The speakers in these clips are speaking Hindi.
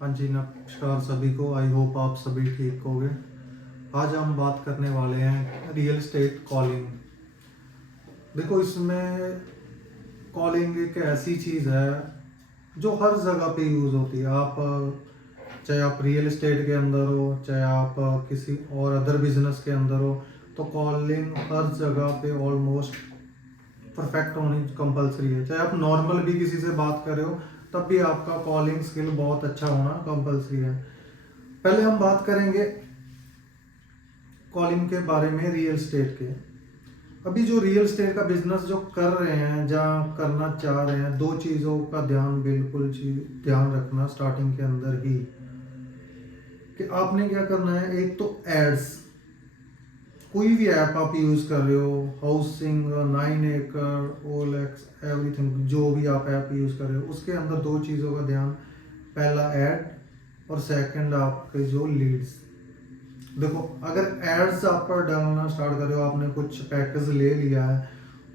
हाँ जी, नमस्कार सभी को। आई होप आप सभी ठीक होंगे। आज हम बात करने वाले हैं रियल एस्टेट कॉलिंग। देखो, इसमें कॉलिंग एक ऐसी चीज़ है जो हर जगह पे यूज़ होती है। आप चाहे आप रियल एस्टेट के अंदर हो, चाहे आप किसी और अदर बिजनेस के अंदर हो, तो कॉलिंग हर जगह पे ऑलमोस्ट परफेक्ट होनी कंपलसरी है। चाहे आप नॉर्मल भी किसी से बात कर रहे हो, तब भी आपका कॉलिंग स्किल बहुत अच्छा होना कंपलसरी है। पहले हम बात करेंगे कॉलिंग के बारे में रियल एस्टेट के। अभी जो रियल एस्टेट का बिजनेस जो कर रहे हैं, जहाँ करना चाह रहे हैं, दो चीज़ों का ध्यान रखना स्टार्टिंग के अंदर ही, कि आपने क्या करना है। एक तो एड्स, कोई भी ऐप आप यूज़ कर रहे हो, हाउसिंग, 9 एकड़, OLX, एवरीथिंग, जो भी आप ऐप यूज़ कर रहे हो, उसके अंदर दो चीज़ों का ध्यान। पहला ऐड और सेकंड आपके जो लीड्स। देखो, अगर एड्स आप पर डालना स्टार्ट कर रहे हो, आपने कुछ पैकेज ले लिया है,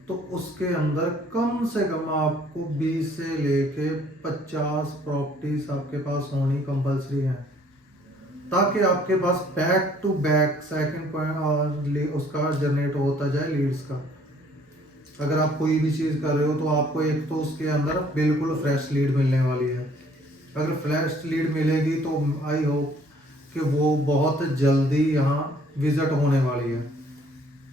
तो उसके अंदर कम से कम आपको 20 से लेके 50 प्रॉपर्टीज आपके पास होनी कंपलसरी है, ताकि आपके पास back to back second point और उसका जनरेट होता जाए लीड्स का। अगर आप कोई भी चीज़ कर रहे हो, तो आपको एक तो उसके अंदर बिल्कुल फ्रेश लीड मिलने वाली है। अगर फ्रेश लीड मिलेगी तो आई होप कि वो बहुत जल्दी यहाँ विजिट होने वाली है।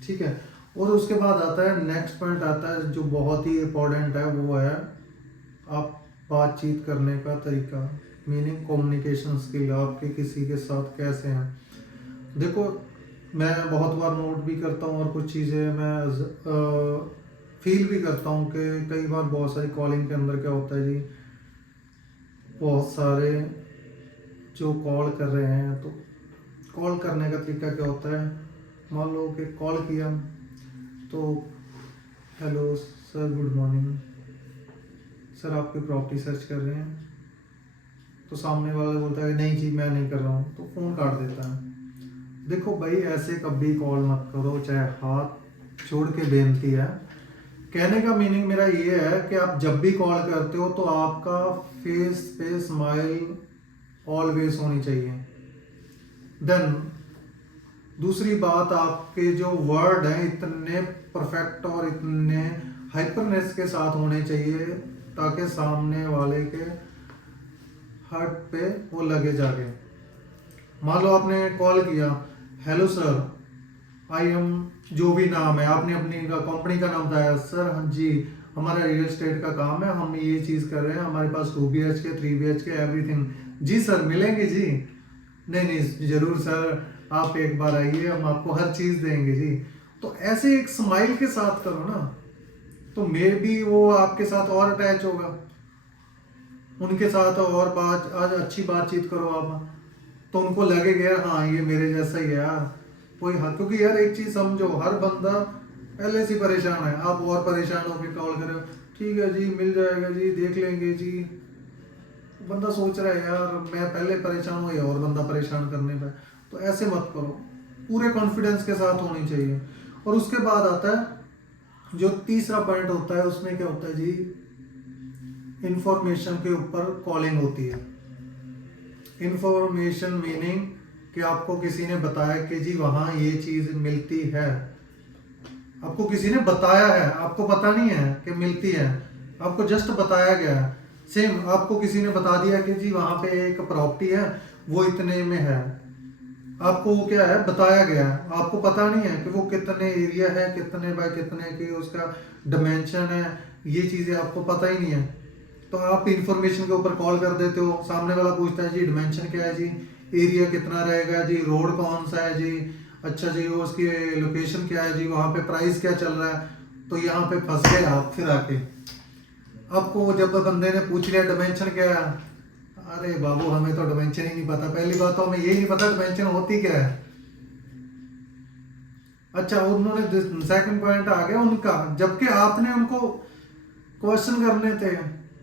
ठीक है। और उसके बाद आता है नेक्स्ट पॉइंट, आता है जो बहुत ही इम्पोर्टेंट है, वो है आप बातचीत करने का तरीका, मीनिंग कम्युनिकेशन स्किल, आपके किसी के साथ कैसे हैं। देखो, मैं बहुत बार नोट भी करता हूँ और कुछ चीज़ें मैं फील भी करता हूँ कि कई बार बहुत सारी कॉलिंग के अंदर क्या होता है जी, बहुत सारे जो कॉल कर रहे हैं, तो कॉल करने का तरीका क्या होता है। मान लो कि कॉल किया, तो hello sir, good morning sir, आपकी प्रॉपर्टी सर्च कर रहे हैं। तो सामने वाला बोलता है नहीं जी, मैं नहीं कर रहा हूँ, तो फ़ोन काट देता है। देखो भाई, ऐसे कभी कॉल मत करो, चाहे हाथ जोड़ के बेनती है। कहने का मीनिंग मेरा ये है कि आप जब भी कॉल करते हो, तो आपका फेस पे स्माइल ऑलवेज होनी चाहिए। देन दूसरी बात, आपके जो वर्ड हैं इतने परफेक्ट और इतने हाइपरनेस के साथ होने चाहिए, ताकि सामने वाले के हार्ट पे वो लगे जाके। मान लो आपने कॉल किया, हेलो सर, आई एम, जो भी नाम है, आपने अपनी कंपनी का नाम बताया, सर हाँ जी, हमारा रियल एस्टेट का काम है, हम ये चीज़ कर रहे हैं, हमारे पास 2 BHK 3 BHK एवरीथिंग। जी सर, मिलेंगे जी। नहीं नहीं, जरूर सर, आप एक बार आइए, हम आपको हर चीज़ देंगे जी। तो ऐसे एक स्माइल के साथ करो ना, तो मे बी वो आपके साथ और अटैच होगा, उनके साथ और बात, आज अच्छी बातचीत करो आप, तो उनको लगेगा यार हाँ, ये मेरे जैसा ही है यार, कोई हाँ। क्योंकि यार एक चीज़ समझो, हर बंदा पहले से परेशान है, आप और परेशान होकर कॉल करो, ठीक है जी, मिल जाएगा जी, देख लेंगे जी। बंदा सोच रहा है यार, मैं पहले परेशान हूँ या और बंदा परेशान करने पे। तो ऐसे मत करो, पूरे कॉन्फिडेंस के साथ होनी चाहिए। और उसके बाद आता है जो तीसरा पॉइंट होता है, उसमें क्या होता है जी, इंफॉर्मेशन के ऊपर कॉलिंग होती है। इंफॉर्मेशन मीनिंग कि आपको किसी ने बताया कि जी वहाँ ये चीज़ मिलती है, आपको किसी ने बताया है, आपको पता नहीं है कि मिलती है, आपको जस्ट बताया गया है। सेम आपको किसी ने बता दिया कि जी वहाँ पे एक प्रॉपर्टी है, वो इतने में है, आपको वो क्या है, बताया गया है, आपको पता नहीं है कि वो कितने एरिया है, कितने बाय कितने की उसका डिमेंशन है, ये चीज़ें आपको पता ही नहीं है। तो आप इंफॉर्मेशन के ऊपर कॉल कर देते हो, सामने वाला पूछता है जी डिमेंशन क्या है जी, एरिया कितना रहेगा जी, रोड कौन सा है जी, अच्छा जी वो उसकी लोकेशन क्या है जी, वहाँ पे प्राइस क्या चल रहा है। तो यहाँ पे फंस गए आप। फिर आके आपको जब बंदे ने पूछ लिया डिमेंशन क्या है, अरे बाबू, हमें तो डिमेंशन ही नहीं पता। पहली बात तो हमें यही नहीं पता डिमेंशन होती क्या है। अच्छा, उन्होंने सेकंड पॉइंट आ गया उनका, जबकि आपने उनको क्वेश्चन करने थे,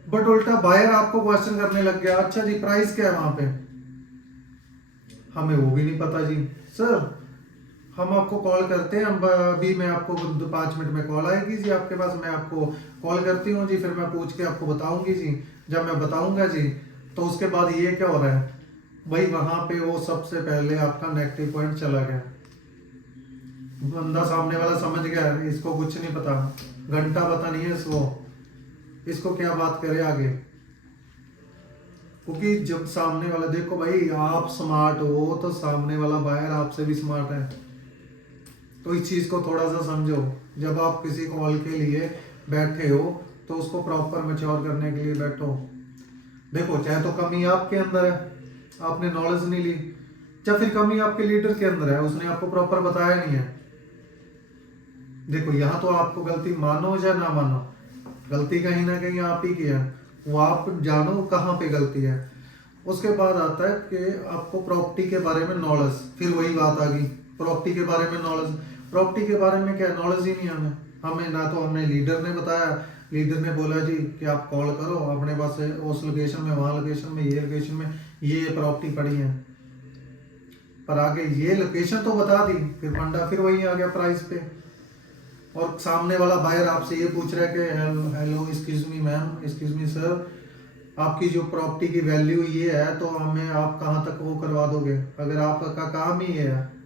बट उल्टा बायर आपको क्वेश्चन करने लग गया, अच्छा जी प्राइस क्या है वहां पे, हमें वो भी नहीं पता जी। सर, हम आपको कॉल करते हैं, हम अभी मैं आपको 5 मिनट में कॉल आएगी जी आपके पास, मैं आपको कॉल करती हूँ जी, फिर मैं पूछ के आपको बताऊंगी जी। जब मैं बताऊंगा जी, तो उसके बाद ये क्या हो रहा है भाई, वहां पे वो सबसे पहले आपका नेगेटिव पॉइंट चला गया। बंदा सामने वाला समझ गया इसको कुछ नहीं पता, घंटा पता नहीं है इसको क्या बात करे आगे। क्योंकि जब सामने वाला, देखो भाई आप स्मार्ट हो तो सामने वाला बायर आपसे भी स्मार्ट है। तो इस चीज को थोड़ा सा समझो, जब आप किसी कॉल के लिए बैठे हो तो उसको प्रॉपर मैच्योर करने के लिए बैठो। देखो चाहे तो कमी आपके अंदर है, आपने नॉलेज नहीं ली, या फिर कमी आपके लीडर के अंदर है, उसने आपको प्रॉपर बताया नहीं है। देखो यहाँ तो आपको गलती मानो या ना मानो, गलती कहीं ना कहीं आप ही की है, वो आप जानो कहाँ पे गलती है। उसके बाद आता है कि आपको प्रॉपर्टी के बारे में नॉलेज, फिर वही बात आ गई प्रॉपर्टी के बारे में नॉलेज। प्रॉपर्टी के बारे में क्या नॉलेज ही नहीं हमें ना तो हमें लीडर ने बताया, लीडर ने बोला जी कि आप कॉल करो अपने पास है उस लोकेशन में, वहाँ लोकेशन में, ये लोकेशन में ये प्रॉपर्टी पड़ी है, पर आगे ये लोकेशन तो बता दी, फिर फंडा फिर वही आ गया प्राइस पे। और सामने वाला बायर आपसे ये पूछ रहा है कि hello excuse me ma'am, excuse me sir, आपकी जो प्रॉपर्टी की वैल्यू ये है तो हमें आप कहाँ तक वो करवा दोगे, अगर आपका काम ही है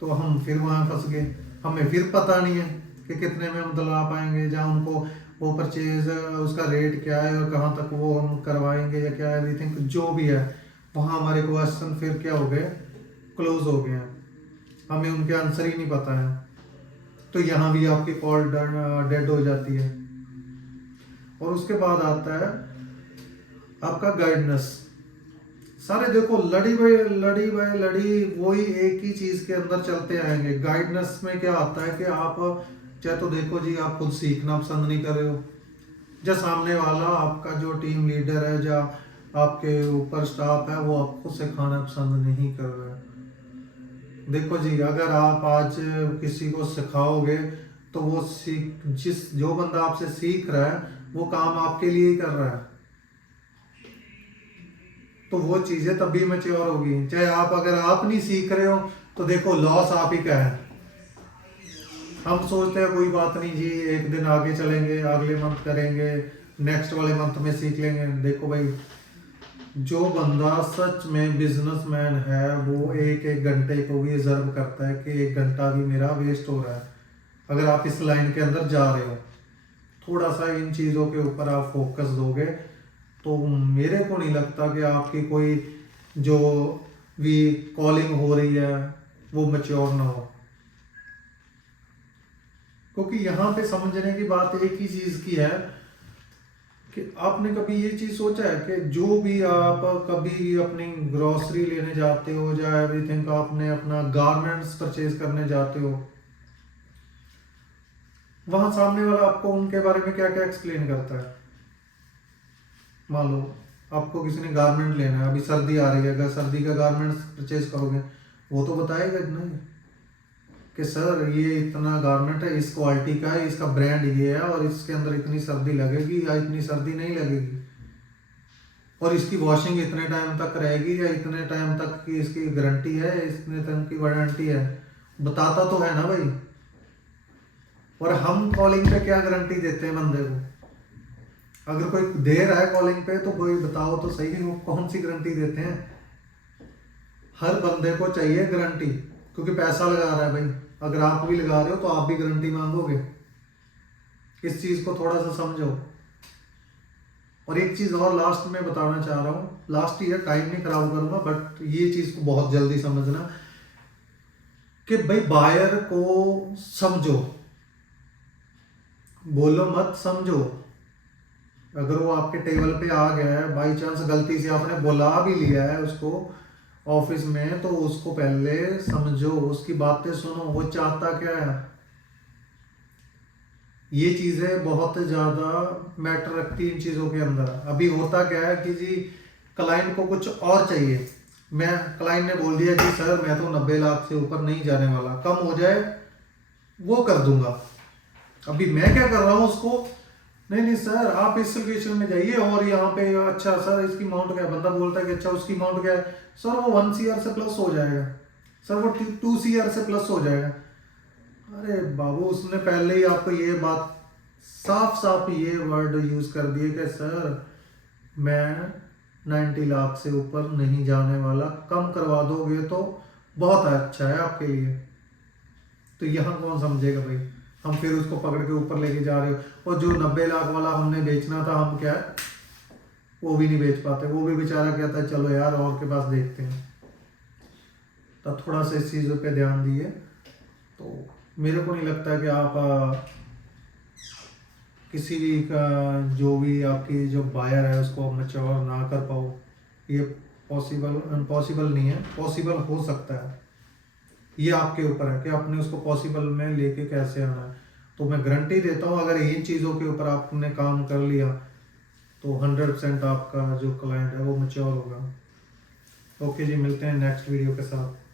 तो हम फिर वहां फंस गए। हमें फिर पता नहीं है कि कितने में हम दिला पाएंगे, जहाँ उनको वो परचेज उसका रेट क्या है और कहाँ तक वो हम करवाएंगे या क्या, एवरीथिंग जो भी है वहाँ हमारे क्वेश्चन फिर क्या हो गए, क्लोज हो गए, हमें उनके आंसर ही नहीं पता है। तो यहाँ भी आपकी कॉल डेड हो जाती है। और उसके बाद आता है आपका गाइडनेस। सारे देखो लड़ी बाय लड़ी वही एक ही चीज के अंदर चलते आएंगे। गाइडनेस में क्या आता है कि आप चाहे तो देखो जी आप खुद सीखना पसंद नहीं कर रहे हो, या सामने वाला आपका जो टीम लीडर है या आपके ऊपर स्टाफ है वो आपको सिखाना पसंद नहीं कर रहा है। देखो जी अगर आप आज किसी को सिखाओगे तो वो जो बंदा आपसे सीख रहा है वो काम आपके लिए ही कर रहा है, तो वो चीजें तभी मैच्योर होगी। चाहे आप अगर आप नहीं सीख रहे हो तो देखो लॉस आप ही का है। हम सोचते हैं कोई बात नहीं जी, एक दिन आगे चलेंगे, अगले मंथ करेंगे, नेक्स्ट वाले मंथ में सीख लेंगे। देखो भाई जो बंदा सच में बिजनेसमैन है वो एक एक घंटे को भी रिजर्व करता है कि एक घंटा भी मेरा वेस्ट हो रहा है। अगर आप इस लाइन के अंदर जा रहे हो, थोड़ा सा इन चीज़ों के ऊपर आप फोकस दोगे तो मेरे को नहीं लगता कि आपकी कोई जो भी कॉलिंग हो रही है वो मैच्योर ना हो। क्योंकि यहाँ पे समझने की बात एक ही चीज़ की है कि आपने कभी ये चीज़ सोचा है कि जो भी आप कभी भी अपनी ग्रोसरी लेने जाते हो या एवरीथिंग, आपने अपना गारमेंट्स परचेज करने जाते हो, वहां सामने वाला आपको उनके बारे में क्या क्या एक्सप्लेन करता है। मान लो आपको किसी ने गारमेंट लेना है, अभी सर्दी आ रही है, अगर सर्दी का गारमेंट्स परचेज करोगे वो तो बताएगा नहीं कि सर ये इतना गारमेंट है, इस क्वालिटी का है, इसका ब्रांड ये है और इसके अंदर इतनी सर्दी लगेगी या इतनी सर्दी नहीं लगेगी, और इसकी वॉशिंग इतने टाइम तक रहेगी या इतने टाइम तक की इसकी गारंटी है, इतने टाइम की वारंटी है, बताता तो है ना भाई। और हम कॉलिंग पे क्या गारंटी देते हैं बंदे को, अगर कोई दे रहा है कॉलिंग पे तो कोई बताओ तो सही वो कौन सी गारंटी देते हैं। हर बंदे को चाहिए गारंटी, क्योंकि पैसा लगा रहा है भाई, अगर आप भी लगा रहे हो तो आप भी गारंटी मांगोगे। इस चीज को थोड़ा सा समझो। और एक चीज और लास्ट में बताना चाह रहा हूँ, लास्ट ईयर टाइम नहीं खराब करूंगा, बट ये चीज को बहुत जल्दी समझना कि भाई बायर को समझो, बोलो मत, समझो। अगर वो आपके टेबल पे आ गया है, बाई चांस गलती से आपने बुला भी लिया है उसको ऑफिस में, तो उसको पहले समझो, उसकी बातें सुनो, वो चाहता क्या है। ये चीजें बहुत ज्यादा मैटर रखती है इन चीजों के अंदर। अभी होता क्या है कि जी क्लाइंट को कुछ और चाहिए, क्लाइंट ने बोल दिया कि सर मैं तो 90 लाख से ऊपर नहीं जाने वाला, कम हो जाए वो कर दूंगा। अभी मैं क्या कर रहा हूँ उसको, नहीं सर आप इस लोकेशन में जाइए और यहाँ पे, अच्छा सर इसकी अमाउंट क्या है, बंदा बोलता है कि अच्छा उसकी अमाउंट क्या है, सर वो 1 CR से प्लस हो जाएगा, सर वो 2 CR से प्लस हो जाएगा। अरे बाबू उसने पहले ही आपको ये बात साफ साफ ये वर्ड यूज कर दिए कि सर मैं 90 लाख से ऊपर नहीं जाने वाला, कम करवा दोगे तो बहुत अच्छा है आपके लिए। तो यहाँ कौन समझेगा भाई, हम फिर उसको पकड़ के ऊपर लेके जा रहे हो। और जो 90 लाख वाला हमने बेचना था, हम क्या है वो भी नहीं बेच पाते, वो भी बेचारा कहता है चलो यार और के पास देखते हैं। तो थोड़ा सा इस चीज़ों पे ध्यान दिए। तो मेरे को नहीं लगता कि आप किसी भी का जो भी आपकी जो बायर है उसको मैच्योर ना कर पाओ। ये पॉसिबल इम्पॉसिबल नहीं है, पॉसिबल हो सकता है। ये आपके ऊपर है कि आपने उसको पॉसिबल में लेके कैसे आना है। तो मैं गारंटी देता हूँ अगर इन चीज़ों के ऊपर आपने काम कर लिया तो 100% आपका जो क्लाइंट है वो मैच्योर होगा। ओके जी, मिलते हैं नेक्स्ट वीडियो के साथ।